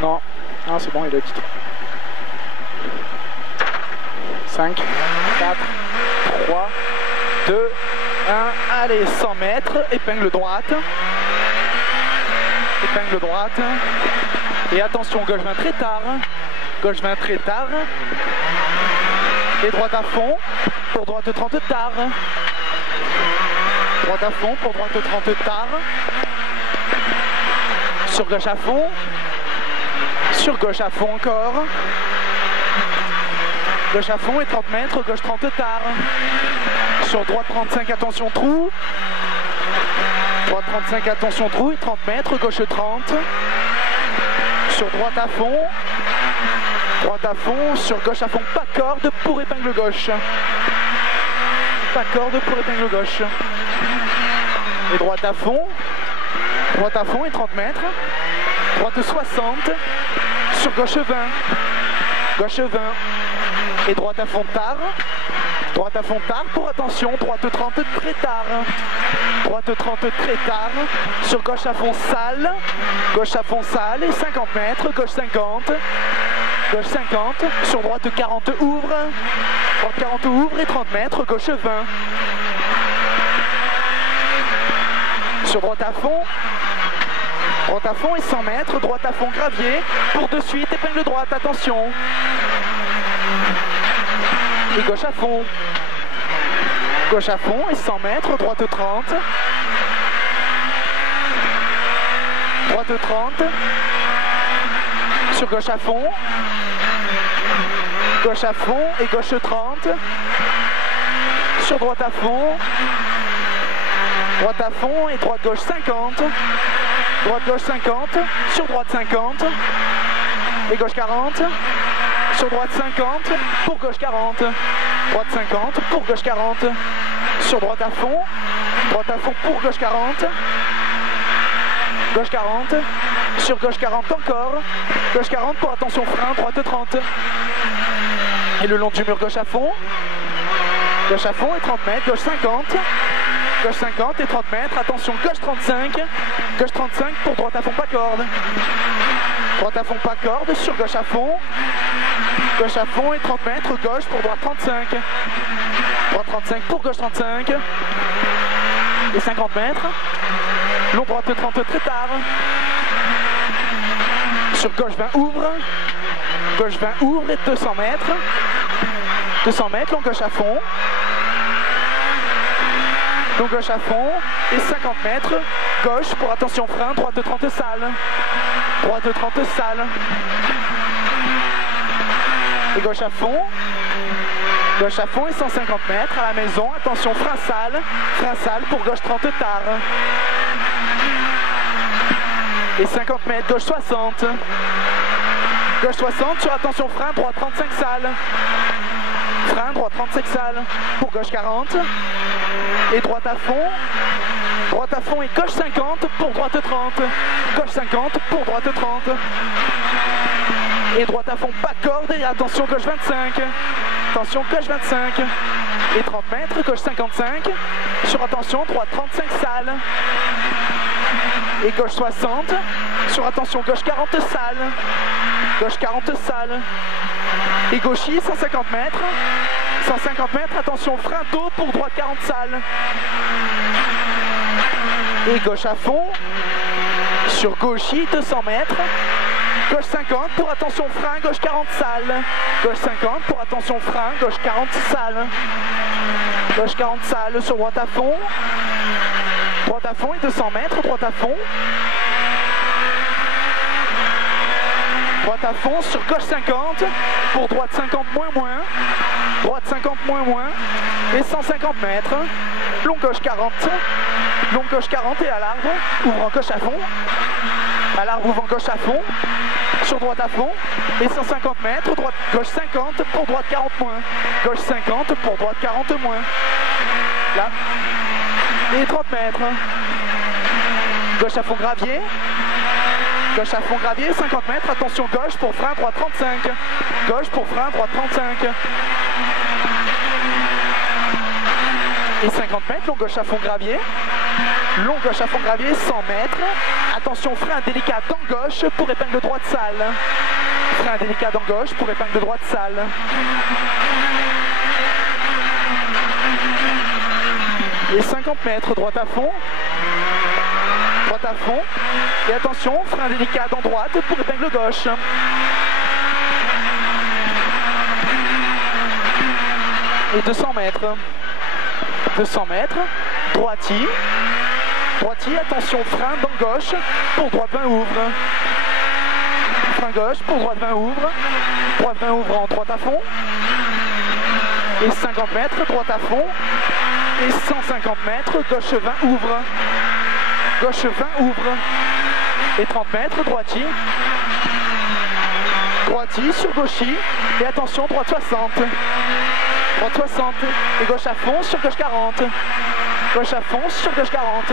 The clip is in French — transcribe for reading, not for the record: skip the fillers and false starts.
Non, non c'est bon, il a dit. 5, 4, 3, 2, 1, allez, 100 mètres, épingle droite. Épingle droite. Et attention, gauche 20 très tard. Gauche 20 très tard. Et droite à fond, pour droite 30 tard. Droite à fond, pour droite 30 tard. Sur gauche à fond. Sur gauche à fond encore. Gauche à fond et 30 mètres, gauche 30 tard. Sur droite 35, attention trou. Droite 35, attention trou et 30 mètres, gauche 30. Sur droite à fond. Droite à fond, sur gauche à fond, pas corde pour épingle gauche. Pas corde pour épingle gauche. Et droite à fond et 30 mètres. Droite 60, sur gauche 20. Gauche 20. Et droite à fond tard. Droite à fond tard pour attention, droite 30 très tard. Droite 30 très tard. Sur gauche à fond sale. Gauche à fond sale et 50 mètres, gauche 50. Gauche 50, sur droite 40 ouvre. Droite 40 ouvre et 30 mètres, gauche 20. Sur droite à fond. Droite à fond et 100 mètres, droite à fond gravier. Pour de suite, épingle droite, attention. Et gauche à fond. Gauche à fond et 100 mètres, droite 30. Droite 30. Sur gauche à fond. Gauche à fond et gauche 30. Sur droite à fond. Droite à fond et droite gauche 50. Droite gauche 50. Sur droite 50. Et gauche 40. Sur droite 50 pour gauche 40. Droite 50 pour gauche 40. Sur droite à fond. Droite à fond pour gauche 40. Gauche 40. Sur gauche 40 encore. Gauche 40 pour attention frein. Droite 30. Et le long du mur gauche à fond. Gauche à fond et 30 mètres. Gauche 50. Gauche 50 et 30 mètres. Attention gauche 35. Gauche 35 pour droite à fond pas corde. Droite à fond pas corde. Sur gauche à fond. Gauche à fond et 30 mètres, gauche pour droite 35. Droite 35 pour gauche 35. Et 50 mètres. Long droite 30 très tard. Sur gauche 20 ouvre. Gauche 20 ouvre et 200 mètres. 200 mètres, long gauche à fond. Long gauche à fond et 50 mètres. Gauche pour attention frein, droite 30 sale. Droite 30 sale. Et gauche à fond et 150 mètres à la maison, attention frein sale pour gauche 30 tard. Et 50 mètres, gauche 60. Gauche 60 sur attention frein, droite 35 sale. Frein, droite 35 sale pour gauche 40. Et droite à fond et gauche 50 pour droite 30. Gauche 50 pour droite 30. Et droite à fond, pas corde et attention gauche 25. Attention gauche 25. Et 30 mètres, gauche 55. Sur attention, droite 35 sale. Et gauche 60. Sur attention, gauche 40 sale. Gauche 40 sale. Et gauchis 150 mètres. 150 mètres, attention frein tôt pour droite 40 sale. Et gauche à fond. Sur gauchis 200 mètres. Gauche 50 pour attention frein, gauche 40 sale. Gauche 50 pour attention frein, gauche 40 sale. Gauche 40 sale sur droite à fond. Droite à fond et 200 mètres, droite à fond. Droite à fond sur gauche 50 pour droite 50 moins. Droite 50 moins. Et 150 mètres. Long gauche 40. Long gauche 40 et à l'arbre. Ouvrant gauche à fond. À l'arbre ouvrant gauche à fond. Sur droite à fond. Et 150 mètres. Droite gauche 50 pour droite 40 moins. Gauche 50 pour droite 40 moins. Là. Et 30 mètres. Gauche à fond gravier. Gauche à fond gravier, 50 mètres, attention gauche pour frein, droite 35. Gauche pour frein, droite 35. Et 50 mètres, long gauche à fond gravier. Long gauche à fond gravier, 100 mètres. Attention, frein délicat dans gauche pour épingle droite sale. Frein délicat dans gauche pour épingle droite sale. Et 50 mètres, droite à fond. Droite à fond. Et attention, frein délicat dans droite pour épingle gauche. Et 200 mètres. 200 mètres. Droitier. Droitier, attention, frein dans gauche pour droite 20 ouvre. Frein gauche pour droite 20 ouvre. Droite 20 ouvre en droite à fond. Et 50 mètres, droite à fond. Et 150 mètres, gauche 20 ouvre. Gauche 20 ouvre. Et 30 mètres, droitier. Droitier sur gauchis. Et attention, droite 60. Droite 60. Et gauche à fond sur gauche 40. Gauche à fond sur gauche 40.